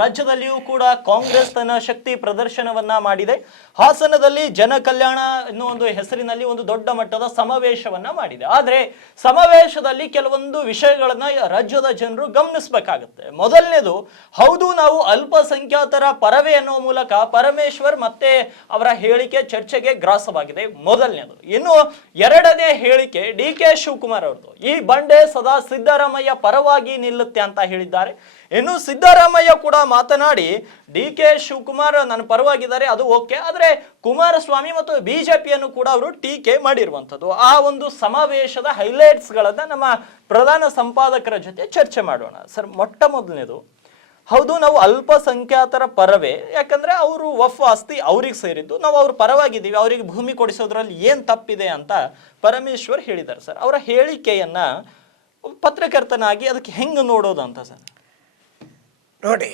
ರಾಜ್ಯದಲ್ಲಿಯೂ ಕೂಡ ಕಾಂಗ್ರೆಸ್ ತನ್ನ ಶಕ್ತಿ ಪ್ರದರ್ಶನವನ್ನ ಮಾಡಿದೆ. ಹಾಸನದಲ್ಲಿ ಜನ ಕಲ್ಯಾಣ ಎನ್ನುವ ಒಂದು ಹೆಸರಿನಲ್ಲಿ ಒಂದು ದೊಡ್ಡ ಮಟ್ಟದ ಸಮಾವೇಶವನ್ನ ಮಾಡಿದೆ. ಆದ್ರೆ ಸಮಾವೇಶದಲ್ಲಿ ಕೆಲವೊಂದು ವಿಷಯಗಳನ್ನ ರಾಜ್ಯದ ಜನರು ಗಮನಿಸಬೇಕಾಗುತ್ತೆ. ಮೊದಲನೇದು, ಹೌದು, ನಾವು ಅಲ್ಪಸಂಖ್ಯಾತರ ಪರವೇ ಅನ್ನೋ ಮೂಲಕ ಪರಮೇಶ್ವರ್ ಮತ್ತೆ ಅವರ ಹೇಳಿಕೆ ಚರ್ಚೆಗೆ ಗ್ರಾಸವಾಗಿದೆ. ಮೊದಲನೇದು. ಇನ್ನು ಎರಡನೇ ಹೇಳಿಕೆ ಡಿ ಕೆ ಶಿವಕುಮಾರ್ ಅವ್ರದ್ದು. ಈ ಬಂಡೆ ಸದಾ ಸಿದ್ದರಾಮಯ್ಯ ಪರವಾಗಿ ನಿಲ್ಲುತ್ತೆ ಅಂತ ಹೇಳಿದ್ದಾರೆ. ಇನ್ನು ಸಿದ್ದರಾಮಯ್ಯ ಕೂಡ ಮಾತನಾಡಿ ಡಿ ಕೆ ಶಿವಕುಮಾರ್ ನನ್ನ ಪರವಾಗಿದ್ದಾರೆ, ಅದು ಓಕೆ. ಆದರೆ ಕುಮಾರಸ್ವಾಮಿ ಮತ್ತು ಬಿಜೆಪಿಯನ್ನು ಕೂಡ ಅವರು ಟೀಕೆ ಮಾಡಿರುವಂಥದ್ದು. ಆ ಒಂದು ಸಮಾವೇಶದ ಹೈಲೈಟ್ಸ್ಗಳನ್ನು ಗಳನ್ನ ನಮ್ಮ ಪ್ರಧಾನ ಸಂಪಾದಕರ ಜೊತೆ ಚರ್ಚೆ ಮಾಡೋಣ. ಸರ್ ಮೊಟ್ಟ ಮೊದಲನೇದು ಹೌದು, ನಾವು ಅಲ್ಪಸಂಖ್ಯಾತರ ಪರವೇ. ಯಾಕಂದ್ರೆ ಅವರು ವಫ್ ಆಸ್ತಿ ಅವ್ರಿಗೆ ಸೇರಿದ್ದು, ನಾವು ಅವ್ರ ಪರವಾಗಿದ್ದೀವಿ. ಅವರಿಗೆ ಭೂಮಿ ಕೊಡಿಸೋದ್ರಲ್ಲಿ ಏನು ತಪ್ಪಿದೆ ಅಂತ ಪರಮೇಶ್ವರ್ ಹೇಳಿದ್ದಾರೆ ಸರ್. ಅವರ ಹೇಳಿಕೆಯನ್ನು ಪತ್ರಕರ್ತನಾಗಿ ಅದಕ್ಕೆ ಹೆಂಗೆ ನೋಡೋದು ಅಂತ ಸರ್? ನೋಡಿ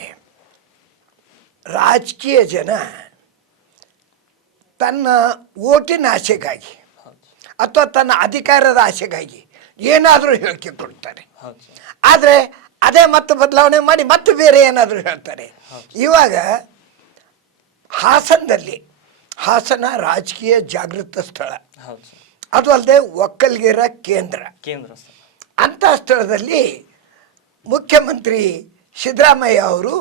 ರಾಜಕೀಯ ಜನ ತನ್ನ ಓಟಿನ ಆಸೆಗಾಗಿ ಅಥವಾ ತನ್ನ ಅಧಿಕಾರದ ಆಸೆಗಾಗಿ ಏನಾದರೂ ಹೇಳಿಕೆ ಕೊಡ್ತಾರೆ. ಆದರೆ ಅದೇ ಮತ್ತೆ ಬದಲಾವಣೆ ಮಾಡಿ ಮತ್ತೆ ಬೇರೆ ಏನಾದರೂ ಹೇಳ್ತಾರೆ. ಇವಾಗ ಹಾಸನದಲ್ಲಿ ಹಾಸನ ರಾಜಕೀಯ ಜಾಗೃತ ಸ್ಥಳ. ಅದು ಅಲ್ಲದೆ ಒಕ್ಕಲಿಗರ ಕೇಂದ್ರ. ಕೇಂದ್ರ ಅಂಥ ಸ್ಥಳದಲ್ಲಿ ಮುಖ್ಯಮಂತ್ರಿ ಸಿದ್ದರಾಮಯ್ಯ ಅವರು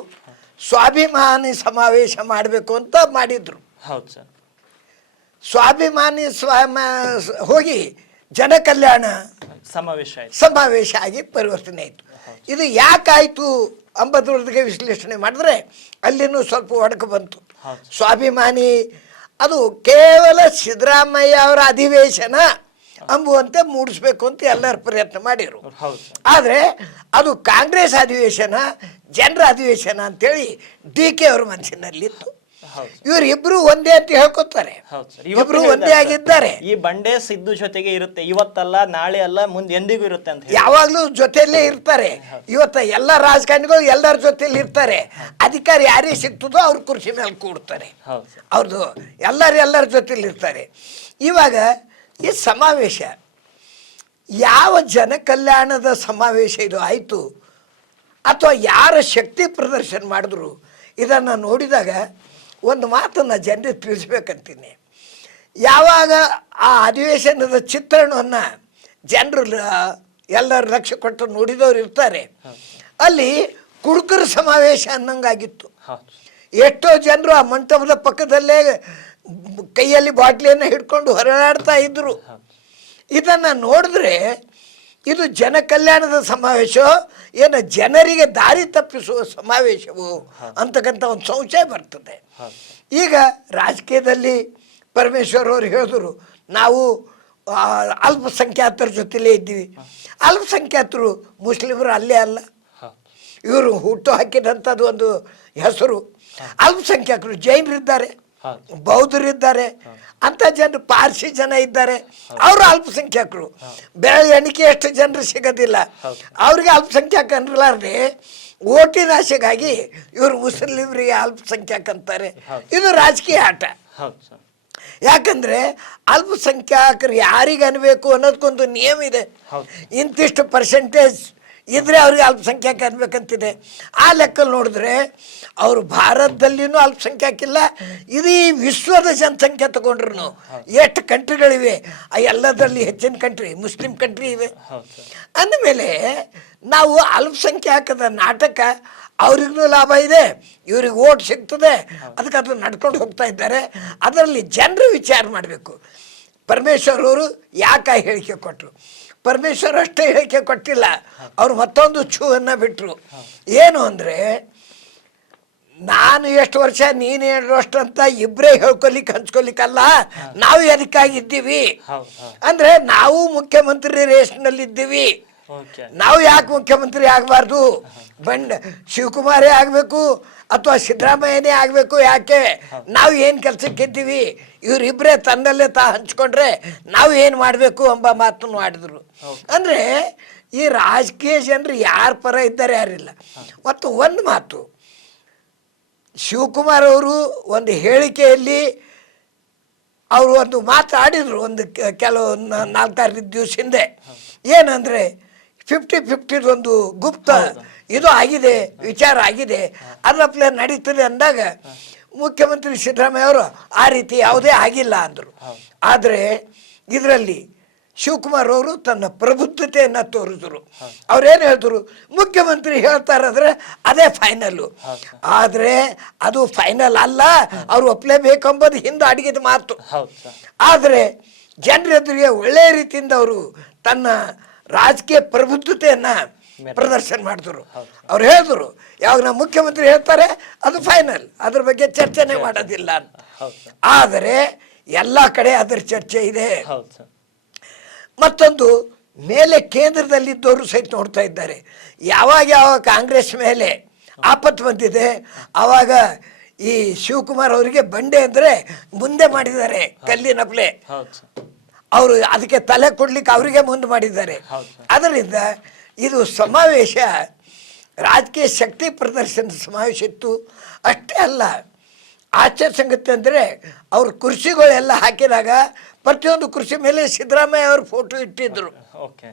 ಸ್ವಾಭಿಮಾನಿ ಸಮಾವೇಶ ಮಾಡಬೇಕು ಅಂತ ಮಾಡಿದರು. ಹೌದು ಸರ್. ಸ್ವಾಭಿಮಾನಿ ಸ್ವಾಮ ಹೋಗಿ ಜನಕಲ್ಯಾಣ ಸಮಾವೇಶ ಆಯ್ತು. ಸಮಾವೇಶ ಆಗಿ ಪರಿವರ್ತನೆ ಆಯಿತು. ಇದು ಯಾಕಾಯಿತು ಅಂಬದ್ರೊಳಗೆ ವಿಶ್ಲೇಷಣೆ ಮಾಡಿದ್ರೆ ಅಲ್ಲಿನೂ ಸ್ವಲ್ಪ ಒಡಕು ಬಂತು. ಸ್ವಾಭಿಮಾನಿ ಅದು ಕೇವಲ ಸಿದ್ದರಾಮಯ್ಯ ಅವರ ಅಧಿವೇಶನ ಅಂಬುವಂತೆ ಮೂಡಿಸ್ಬೇಕು ಅಂತ ಎಲ್ಲರೂ ಪ್ರಯತ್ನ ಮಾಡಿದರು ಆದರೆ ಅದು ಕಾಂಗ್ರೆಸ್ ಅಧಿವೇಶನ ಜನರ ಅಧಿವೇಶನ ಅಂತೇಳಿ ಡಿ ಕೆ ಅವ್ರ ಮನಸ್ಸಿನಲ್ಲಿತ್ತು. ಇವರಿಬ್ರು ಒಂದೇ ಅಂತ ಹೇಳ್ಕೊತಾರೆ. ಇಬ್ರು ಒಂದೇ ಆಗಿದ್ದಾರೆ. ಈ ಬಂಡೆ ಸಿದ್ದು ಜೊತೆಗೆ ಇರುತ್ತೆ ಇವತ್ತಲ್ಲ ನಾಳೆ ಅಲ್ಲ ಮುಂದೆ ಎಂದಿಗೂ ಇರುತ್ತೆ ಅಂತ ಯಾವಾಗಲೂ ಜೊತೆಯಲ್ಲೇ ಇರ್ತಾರೆ. ಇವತ್ತ ಎಲ್ಲ ರಾಜಕಾರಣಿಗಳು ಎಲ್ಲರ ಜೊತೆಲಿ ಇರ್ತಾರೆ. ಅಧಿಕಾರ ಯಾರೇ ಸಿಗ್ತದೋ ಅವ್ರ ಕುರ್ಚಿ ಮೇಲೆ ಕೂಡ್ತಾರೆ. ಅವ್ರದ್ದು ಎಲ್ಲರೂ ಎಲ್ಲರ ಜೊತೆಲಿ ಇರ್ತಾರೆ. ಇವಾಗ ಈ ಸಮಾವೇಶ. ಯಾವ ಜನ ಕಲ್ಯಾಣದ ಸಮಾವೇಶ ಇದು ಆಯಿತು? ಅಥವಾ ಯಾರ ಶಕ್ತಿ ಪ್ರದರ್ಶನ ಮಾಡಿದ್ರು? ಇದನ್ನು ನೋಡಿದಾಗ ಒಂದು ಮಾತನ್ನು ಜನರಿಗೆ ತಿಳಿಸ್ಬೇಕಂತೀನಿ. ಯಾವಾಗ ಆ ಅಧಿವೇಶನದ ಚಿತ್ರಣವನ್ನು ಜನರು ಎಲ್ಲರೂ ಲಕ್ಷ್ಯ ಕೊಟ್ಟು ನೋಡಿದವರು ಇರ್ತಾರೆ. ಅಲ್ಲಿ ಕುಡುಕರ ಸಮಾವೇಶ ಅನ್ನಂಗಾಗಿತ್ತು. ಎಷ್ಟೋ ಜನರು ಆ ಮಂಟಪದ ಪಕ್ಕದಲ್ಲೇ ಕೈಯಲ್ಲಿ ಬಾಟ್ಲಿಯನ್ನು ಹಿಡ್ಕೊಂಡು ಹೊರಳಾಡ್ತಾ ಇದ್ರು. ಇದನ್ನು ನೋಡಿದ್ರೆ ಇದು ಜನ ಕಲ್ಯಾಣದ ಸಮಾವೇಶ, ಏನು ಜನರಿಗೆ ದಾರಿ ತಪ್ಪಿಸುವ ಸಮಾವೇಶವು ಅಂತಕ್ಕಂಥ ಒಂದು ಸಂಶಯ ಬರ್ತದೆ. ಈಗ ರಾಜಕೀಯದಲ್ಲಿ ಪರಮೇಶ್ವರ್ ಅವರು ಹೇಳಿದ್ರು, ನಾವು ಅಲ್ಪಸಂಖ್ಯಾತರ ಜೊತೆಲೇ ಇದ್ದೀವಿ. ಅಲ್ಪಸಂಖ್ಯಾತರು ಮುಸ್ಲಿಮರು ಅಲ್ಲೇ ಅಲ್ಲ. ಇವರು ಹುಟ್ಟು ಹಾಕಿದಂಥದ್ದು ಒಂದು ಹೆಸರು. ಅಲ್ಪಸಂಖ್ಯಾತರು ಜೈನರಿದ್ದಾರೆ ಬೌದ್ಧರು ಬೌದ್ಧರಿದ್ದಾರೆ ಅಂತ ಜನರು ಪಾರ್ಸಿ ಜನ ಇದ್ದಾರೆ. ಅವರು ಅಲ್ಪಸಂಖ್ಯಾತರು ಬೆಳೆ ಎಣಿಕೆ ಎಷ್ಟು ಜನರು ಸಿಗೋದಿಲ್ಲ. ಅವ್ರಿಗೆ ಅಲ್ಪಸಂಖ್ಯಾಕ ಅನ್ಲಾರ್ದೆ ಓಟಿನ ಆಸೆಗಾಗಿ ಇವರು ಮುಸ್ಲಿಮರಿಗೆ ಅಲ್ಪಸಂಖ್ಯಾಕ ಅಂತಾರೆ. ಇದು ರಾಜಕೀಯ ಆಟ. ಯಾಕಂದ್ರೆ ಅಲ್ಪಸಂಖ್ಯಾತರು ಯಾರಿಗೆ ಅನ್ಬೇಕು ಅನ್ನೋದಕ್ಕೊಂದು ನಿಯಮ ಇದೆ. ಇಂತಿಷ್ಟು ಪರ್ಸೆಂಟೇಜ್ ಇದ್ರೆ ಅವ್ರಿಗೆ ಅಲ್ಪಸಂಖ್ಯಾಕ ಅನ್ಬೇಕಂತಿದೆ ಆ ಲೆಕ್ಕಲ್ಲಿ ನೋಡಿದ್ರೆ ಅವರು ಭಾರತದಲ್ಲಿನೂ ಅಲ್ಪಸಂಖ್ಯಾಕಿಲ್ಲ ಇಡೀ ವಿಶ್ವದ ಜನಸಂಖ್ಯೆ ತಗೊಂಡ್ರು ಎಷ್ಟು ಕಂಟ್ರಿಗಳಿವೆ? ಆ ಎಲ್ಲದರಲ್ಲಿ ಹೆಚ್ಚಿನ ಕಂಟ್ರಿ ಮುಸ್ಲಿಂ ಕಂಟ್ರಿ ಇವೆ. ಅಂದಮೇಲೆ ನಾವು ಅಲ್ಪಸಂಖ್ಯಾಕದ ನಾಟಕ ಅವ್ರಿಗೂ ಲಾಭ ಇದೆ ಇವ್ರಿಗೆ ಓಟ್ ಸಿಗ್ತದೆ. ಅದಕ್ಕೆ ಅದನ್ನು ನಡ್ಕೊಂಡು ಹೋಗ್ತಾ ಇದ್ದಾರೆ. ಅದರಲ್ಲಿ ಜನರು ವಿಚಾರ ಮಾಡಬೇಕು. ಪರಮೇಶ್ವರ್ ಅವರು ಯಾಕೆ ಹೇಳಿಕೆ ಕೊಟ್ಟರು ಪರಮೇಶ್ವರ್ ಅಷ್ಟೇ ಹೇಳಿಕೆ ಕೊಟ್ಟಿಲ್ಲ. ಅವ್ರು ಮತ್ತೊಂದು ಚೂವನ್ನು ಬಿಟ್ಟರು ಏನು ಅಂದರೆ ನಾನು ಎಷ್ಟು ವರ್ಷ ನೀನು ವರ್ಷ ಅಂತ ಇಬ್ಬರೇ ಹೇಳ್ಕೊಲಿಕ್ಕೆ ಹಂಚ್ಕೊಲಿಕ್ಕಲ್ಲ ನಾವು ಎದಕ್ಕಾಗಿದ್ದೀವಿ ಅಂದರೆ ನಾವು ಮುಖ್ಯಮಂತ್ರಿ ರೇಸ್ನಲ್ಲಿದ್ದೀವಿ ಓಕೆ ನಾವು ಯಾಕೆ ಮುಖ್ಯಮಂತ್ರಿ ಆಗಬಾರ್ದು? ಬಂಡ್ ಶಿವಕುಮಾರೇ ಆಗಬೇಕು ಅಥವಾ ಸಿದ್ದರಾಮಯ್ಯನೇ ಆಗಬೇಕು ಯಾಕೆ? ನಾವು ಏನು ಕೆಲಸಕ್ಕಿದ್ದೀವಿ ಇವರಿಬ್ಬರೇ ತನ್ನಲ್ಲೇ ತಾ ಹಂಚ್ಕೊಂಡ್ರೆ ನಾವು ಏನು ಮಾಡಬೇಕು ಎಂಬ ಮಾತನ್ನು ಆಡಿದ್ರು. ಅಂದರೆ ಈ ರಾಜಕೀಯ ಜನರು ಯಾರ ಪರ ಇದ್ದಾರೆ ಯಾರಿಲ್ಲ. ಮತ್ತು ಒಂದು ಮಾತು ಶಿವಕುಮಾರ್ ಅವರು ಒಂದು ಹೇಳಿಕೆಯಲ್ಲಿ ಅವರು ಒಂದು ಮಾತಾಡಿದರು ಒಂದು ಕೆಲವು ನಾಲ್ಕಾರು ದಿವಸ ಹಿಂದೆ. ಏನಂದರೆ ಫಿಫ್ಟಿ ಫಿಫ್ಟಿದೊಂದು ಗುಪ್ತ ಇದು ಆಗಿದೆ ವಿಚಾರ ಆಗಿದೆ. ಅದರಪ್ಲೆ ನಡೀತದೆ ಅಂದಾಗ ಮುಖ್ಯಮಂತ್ರಿ ಸಿದ್ದರಾಮಯ್ಯ ಅವರು ಆ ರೀತಿ ಯಾವುದೇ ಆಗಿಲ್ಲ ಅಂದರು. ಆದರೆ ಇದರಲ್ಲಿ ಶಿವಕುಮಾರ್ ಅವರು ತನ್ನ ಪ್ರಬುದ್ಧತೆಯನ್ನು ತೋರಿದ್ರು. ಅವ್ರೇನು ಹೇಳಿದ್ರು? ಮುಖ್ಯಮಂತ್ರಿ ಹೇಳ್ತಾರಾದ್ರೆ ಅದೇ ಫೈನಲ್ಲು ಆದರೆ ಅದು ಫೈನಲ್ ಅಲ್ಲ. ಅವರು ಒಪ್ಲೇಬೇಕೆಂಬುದು ಹಿಂದೆ ಅಡಿಗೆದ ಮಾತು. ಆದರೆ ಜನರೆದುರಿಗೆ ಒಳ್ಳೆಯ ರೀತಿಯಿಂದ ಅವರು ತನ್ನ ರಾಜಕೀಯ ಪ್ರಬುದ್ಧತೆಯನ್ನು ಪ್ರದರ್ಶನ ಮಾಡಿದ್ರು. ಅವ್ರು ಹೇಳಿದ್ರು ಯಾವಾಗ ನಮ್ಮ ಮುಖ್ಯಮಂತ್ರಿ ಹೇಳ್ತಾರೆ ಅದು ಫೈನಲ್ ಅದ್ರ ಬಗ್ಗೆ ಚರ್ಚೆನೆ ಮಾಡೋದಿಲ್ಲ ಅಂತ. ಆದರೆ ಎಲ್ಲ ಕಡೆ ಅದರ ಚರ್ಚೆ ಇದೆ. ಮತ್ತೊಂದು ಮೇಲೆ ಕೇಂದ್ರದಲ್ಲಿದ್ದವರು ಸಹಿತ ನೋಡ್ತಾ ಇದ್ದಾರೆ. ಯಾವಾಗ ಯಾವಾಗ ಕಾಂಗ್ರೆಸ್ ಮೇಲೆ ಆಪತ್ತು ಬಂದಿದೆ ಆವಾಗ ಈ ಶಿವಕುಮಾರ್ ಅವರಿಗೆ ಬಂಡೆ ಅಂದರೆ ಮುಂದೆ ಮಾಡಿದ್ದಾರೆ ಸರ್. ಅವರು ಅದಕ್ಕೆ ತಲೆ ಕೊಡ್ಲಿಕ್ಕೆ ಅವರಿಗೆ ಮುಂದೆ ಮಾಡಿದ್ದಾರೆ. ಅದರಿಂದ ಇದು ಸಮಾವೇಶ ರಾಜಕೀಯ ಶಕ್ತಿ ಪ್ರದರ್ಶನದ ಸಮಾವೇಶ ಇತ್ತು. ಅಷ್ಟೇ ಅಲ್ಲ ಆಶ್ಚರ್ಯ ಸಂಗತಿ ಅಂದರೆ ಅವ್ರ ಕೃಷಿಗಳೆಲ್ಲ ಹಾಕಿದಾಗ ಪ್ರತಿಯೊಂದು ಕೃಷಿ ಮೇಲೆ ಸಿದ್ದರಾಮಯ್ಯ ಅವ್ರ ಫೋಟೋ ಇಟ್ಟಿದ್ರು. ಓಕೆ.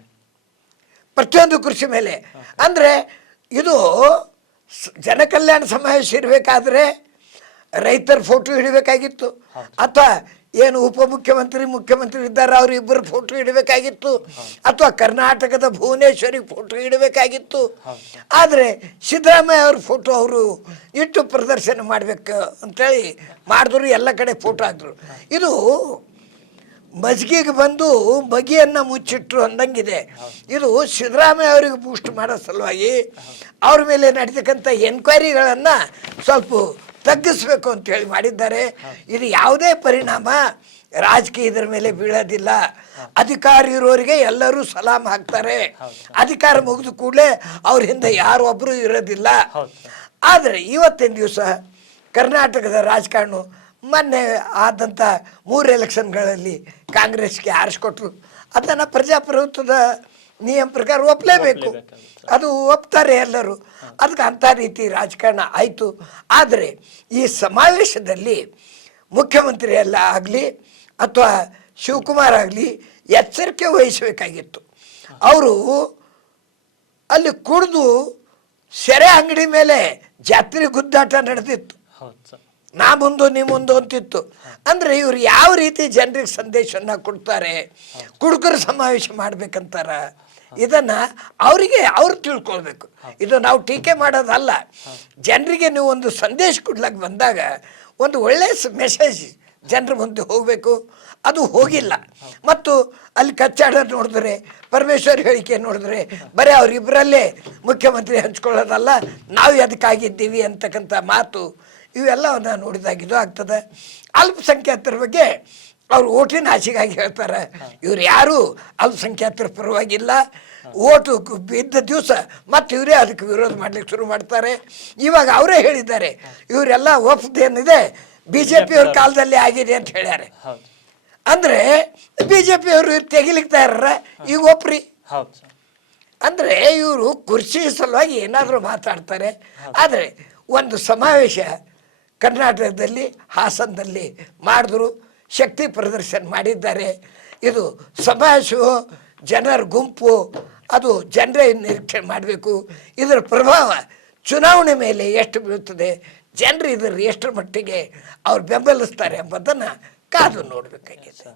ಪ್ರತಿಯೊಂದು ಕೃಷಿ ಮೇಲೆ. ಅಂದರೆ ಇದು ಜನಕಲ್ಯಾಣ ಸಮಾವೇಶ ಇರಬೇಕಾದ್ರೆ ರೈತರ ಫೋಟೋ ಇಡಬೇಕಾಗಿತ್ತು ಅಥವಾ ಏನು ಉಪಮುಖ್ಯಮಂತ್ರಿ ಮುಖ್ಯಮಂತ್ರಿ ಇದ್ದಾರೆ ಅವ್ರ ಇಬ್ಬರು ಫೋಟೋ ಇಡಬೇಕಾಗಿತ್ತು. ಅಥವಾ ಕರ್ನಾಟಕದ ಭುವನೇಶ್ವರಿ ಫೋಟೋ ಇಡಬೇಕಾಗಿತ್ತು. ಆದರೆ ಸಿದ್ದರಾಮಯ್ಯ ಅವ್ರ ಫೋಟೋ ಅವರು ಇಟ್ಟು ಪ್ರದರ್ಶನ ಮಾಡಬೇಕು ಅಂತೇಳಿ ಮಾಡಿದ್ರು, ಎಲ್ಲ ಕಡೆ ಫೋಟೋ ಹಾಕಿದ್ರು. ಇದು ಮಜ್ಗಿಗೆ ಬಂದು ಬಗೆಯನ್ನು ಮುಚ್ಚಿಟ್ರು ಅಂದಂಗಿದೆ. ಇದು ಸಿದ್ದರಾಮಯ್ಯ ಅವರಿಗೆ ಬೂಸ್ಟ್ ಮಾಡೋ ಸಲುವಾಗಿ ಅವ್ರ ಮೇಲೆ ನಡೀತಕ್ಕಂಥ ಎನ್ಕ್ವೈರಿಗಳನ್ನು ಸ್ವಲ್ಪ ತಗ್ಗಿಸ್ಬೇಕು ಅಂತೇಳಿ ಮಾಡಿದ್ದಾರೆ. ಇದು ಯಾವುದೇ ಪರಿಣಾಮ ರಾಜಕೀಯ ಇದರ ಮೇಲೆ ಬೀಳೋದಿಲ್ಲ. ಅಧಿಕಾರ ಇರೋರಿಗೆ ಎಲ್ಲರೂ ಸಲಾಮ್ ಹಾಕ್ತಾರೆ. ಅಧಿಕಾರ ಮುಗಿದ ಕೂಡಲೇ ಅವ್ರ ಹಿಂದೆ ಯಾರು ಒಬ್ಬರು ಇರೋದಿಲ್ಲ. ಆದರೆ ಇವತ್ತಿನ ದಿವಸ ಕರ್ನಾಟಕದ ರಾಜಕಾರಣ ಮೊನ್ನೆ ಆದಂಥ ಮೂರು ಎಲೆಕ್ಷನ್ಗಳಲ್ಲಿ ಕಾಂಗ್ರೆಸ್ಗೆ ಆರಿಸ್ಕೊಟ್ರು ಅದನ್ನು ಪ್ರಜಾಪ್ರಭುತ್ವದ ನಿಯಮ ಪ್ರಕಾರ ಒಪ್ಪಲೇಬೇಕು ಅದು ಒಪ್ತಾರೆ ಎಲ್ಲರೂ. ಅದಕ್ಕೆ ಅಂಥ ರೀತಿ ರಾಜಕಾರಣ ಆಯಿತು. ಆದರೆ ಈ ಸಮಾವೇಶದಲ್ಲಿ ಮುಖ್ಯಮಂತ್ರಿ ಎಲ್ಲ ಆಗಲಿ ಅಥವಾ ಶಿವಕುಮಾರ್ ಆಗಲಿ ಎಚ್ಚರಿಕೆ ವಹಿಸಬೇಕಾಗಿತ್ತು. ಅವರು ಅಲ್ಲಿ ಕುಡಿದು ಸೆರೆ ಅಂಗಡಿ ಮೇಲೆ ಜಾತ್ರೆ ಗುದ್ದಾಟ ನಡೆದಿತ್ತು. ನಾ ಮುಂದು ನೀ ಮುಂದು ಅಂತಿತ್ತು. ಅಂದರೆ ಇವ್ರು ಯಾವ ರೀತಿ ಜನರಿಗೆ ಸಂದೇಶವನ್ನು ಕೊಡ್ತಾರೆ ಕುಡುಕರು ಸಮಾವೇಶ ಮಾಡ್ಬೇಕಂತಾರ? ಇದನ್ನ ಅವರಿಗೆ ಅವ್ರು ತಿಳ್ಕೊಳ್ಬೇಕು. ಇದು ನಾವು ಟೀಕೆ ಮಾಡೋದಲ್ಲ. ಜನರಿಗೆ ನೀವು ಒಂದು ಸಂದೇಶ ಕೊಡ್ಲಕ್ಕೆ ಬಂದಾಗ ಒಂದು ಒಳ್ಳೆಯ ಮೆಸೇಜ್ ಜನರ ಮುಂದೆ ಹೋಗಬೇಕು. ಅದು ಹೋಗಿಲ್ಲ. ಮತ್ತು ಅಲ್ಲಿ ಕಚ್ಚಾಡ ನೋಡಿದ್ರೆ, ಪರಮೇಶ್ವರ್ ಹೇಳಿಕೆ ನೋಡಿದ್ರೆ, ಬರೀ ಅವರಿಬ್ಬರಲ್ಲೇ ಮುಖ್ಯಮಂತ್ರಿ ಹಂಚ್ಕೊಳ್ಳೋದಲ್ಲ, ನಾವು ಅದಕ್ಕಾಗಿದ್ದೀವಿ ಅಂತಕ್ಕಂಥ ಮಾತು, ಇವೆಲ್ಲವನ್ನು ನೋಡಿದಾಗ ಇದು ಆಗ್ತದೆ. ಅಲ್ಪಸಂಖ್ಯಾತರ ಬಗ್ಗೆ ಅವ್ರು ಓಟಿನ ಆಸೆಗಾಗಿ ಹೇಳ್ತಾರೆ. ಇವ್ರು ಯಾರು ಅಲ್ಪಸಂಖ್ಯಾತರ ಪರವಾಗಿಲ್ಲ. ಓಟು ಬಿದ್ದ ದಿವಸ ಮತ್ತೆ ಇವರೇ ಅದಕ್ಕೆ ವಿರೋಧ ಮಾಡ್ಲಿಕ್ಕೆ ಶುರು ಮಾಡ್ತಾರೆ. ಇವಾಗ ಅವರೇ ಹೇಳಿದ್ದಾರೆ ಇವರೆಲ್ಲ ಒಪ್ಪದೇನಿದೆ ಬಿ ಜೆ ಪಿಯವ್ರ ಕಾಲದಲ್ಲಿ ಆಗಿದೆ ಅಂತ ಹೇಳ್ಯಾರೆ. ಅಂದರೆ ಬಿ ಜೆ ಪಿಯವರು ತೆಗಿಲಿಕ್ಕೆ ತಯಾರ ಈಗ ಒಪ್ರಿ. ಅಂದರೆ ಇವರು ಕುರ್ಚಿ ಸಲುವಾಗಿ ಏನಾದರೂ ಮಾತಾಡ್ತಾರೆ. ಆದರೆ ಒಂದು ಸಮಾವೇಶ ಕರ್ನಾಟಕದಲ್ಲಿ ಹಾಸನದಲ್ಲಿ ಮಾಡಿದ್ರು. ಶಕ್ತಿ ಪ್ರದರ್ಶನ ಮಾಡಿದ್ದಾರೆ. ಇದು ಸಭಾಷು ಜನರ ಗುಂಪು, ಅದು ಜನರೇ ನಿರೀಕ್ಷೆ ಮಾಡಬೇಕು. ಇದರ ಪ್ರಭಾವ ಚುನಾವಣೆ ಮೇಲೆ ಎಷ್ಟು ಬೀಳುತ್ತದೆ, ಜನರು ಇದರ ಎಷ್ಟರ ಮಟ್ಟಿಗೆ ಅವ್ರು ಬೆಂಬಲಿಸ್ತಾರೆ ಎಂಬುದನ್ನು ಕಾದು ನೋಡಬೇಕಾಗಿದೆ.